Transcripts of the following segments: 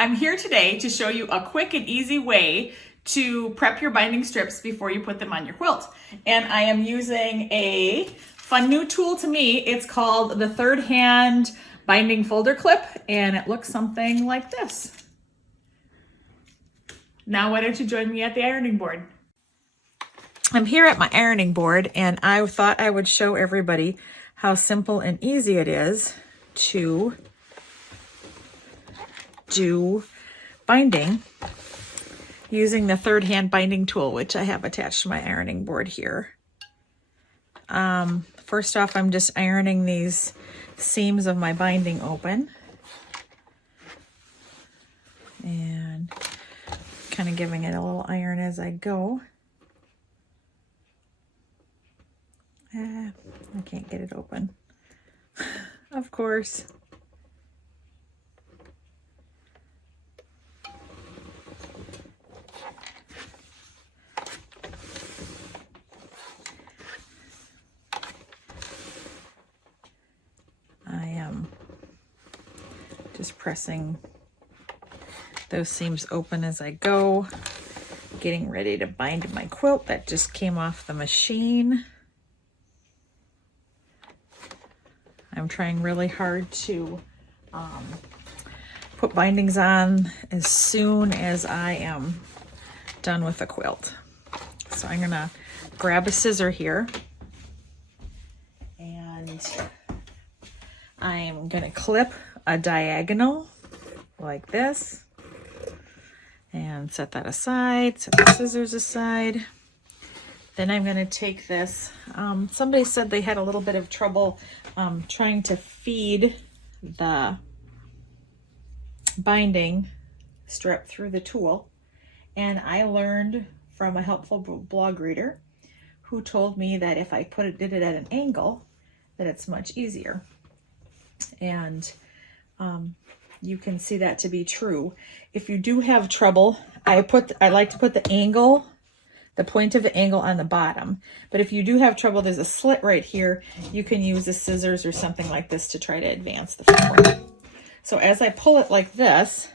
I'm here today to show you a quick and easy way to prep your binding strips before you put them on your quilt. And I am using a fun new tool to me. It's called the Third Hand Binding Folder Clip, and it looks something like this. Now why don't you join me at the ironing board? I'm here at my ironing board, and I thought I would show everybody how simple and easy it is to do binding using the third hand binding tool, which I have attached to my ironing board here. First off, I'm just ironing these seams of my binding open and kind of giving it a little iron as I go. I can't get it open, of course. I am just pressing those seams open as I go, getting ready to bind my quilt that just came off the machine. I'm trying really hard to put bindings on as soon as I am done with the quilt. So I'm gonna grab a scissor here and I'm gonna clip a diagonal like this and set that aside, set the scissors aside. Then I'm gonna take this, somebody said they had a little bit of trouble trying to feed the binding strip through the tool. And I learned from a helpful blog reader who told me that if I did it at an angle, that it's much easier. And you can see that to be true. If you do have trouble, I like to put the angle, the point of the angle on the bottom. But if you do have trouble, there's a slit right here. You can use the scissors or something like this to try to advance the form. So as I pull it like this,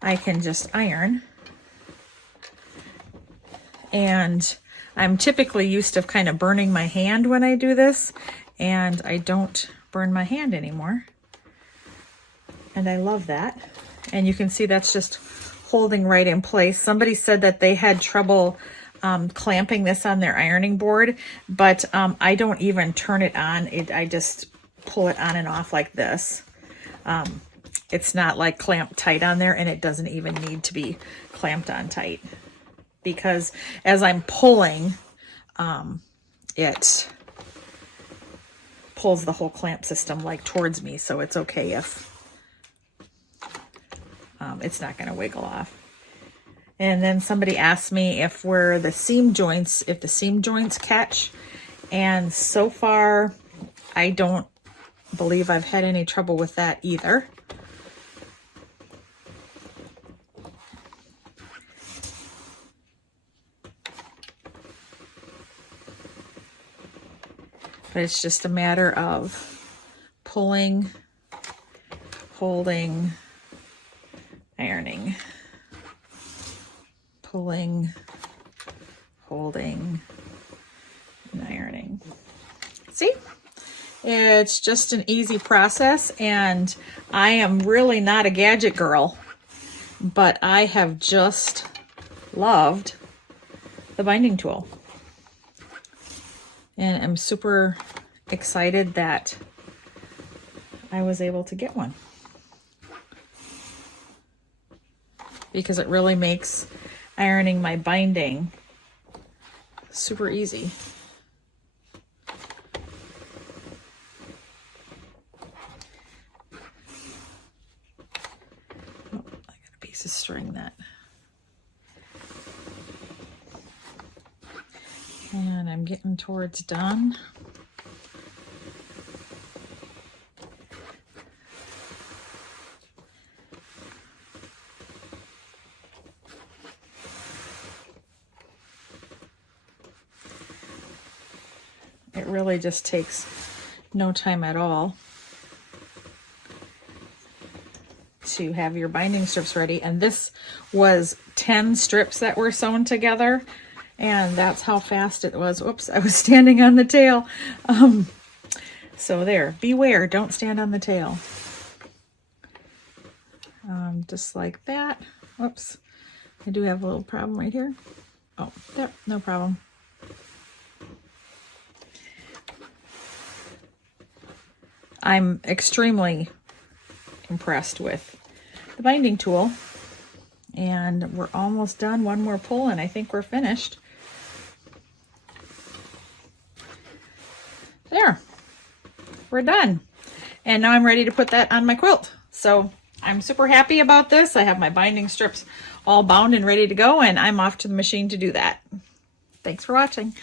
I can just iron. And I'm typically used to kind of burning my hand when I do this, and I don't burn my hand anymore. And I love that. And you can see that's just holding right in place. Somebody said that they had trouble clamping this on their ironing board, but I don't even turn it on. I just pull it on and off like this. It's not like clamped tight on there, and it doesn't even need to be clamped on tight, because as I'm pulling, it pulls the whole clamp system like towards me, so it's okay if it's not going to wiggle off. And then somebody asked me if the seam joints catch, and so far I don't believe I've had any trouble with that either. But it's just a matter of pulling, holding, ironing, pulling, holding, and ironing. See? It's just an easy process, and I am really not a gadget girl, but I have just loved the binding tool. And I'm super excited that I was able to get one, because it really makes ironing my binding super easy. Oh, I got a piece of string that. And I'm getting towards done. It really just takes no time at all to have your binding strips ready. And this was 10 strips that were sewn together, and that's how fast it was. Whoops, I was standing on the tail. So there, beware, don't stand on the tail. Just like that. Whoops, I do have a little problem right here. Oh, there, no problem. I'm extremely impressed with the binding tool, and we're almost done. One more pull and I think we're finished. There, we're done. And now I'm ready to put that on my quilt. So I'm super happy about this. I have my binding strips all bound and ready to go, and I'm off to the machine to do that. Thanks for watching.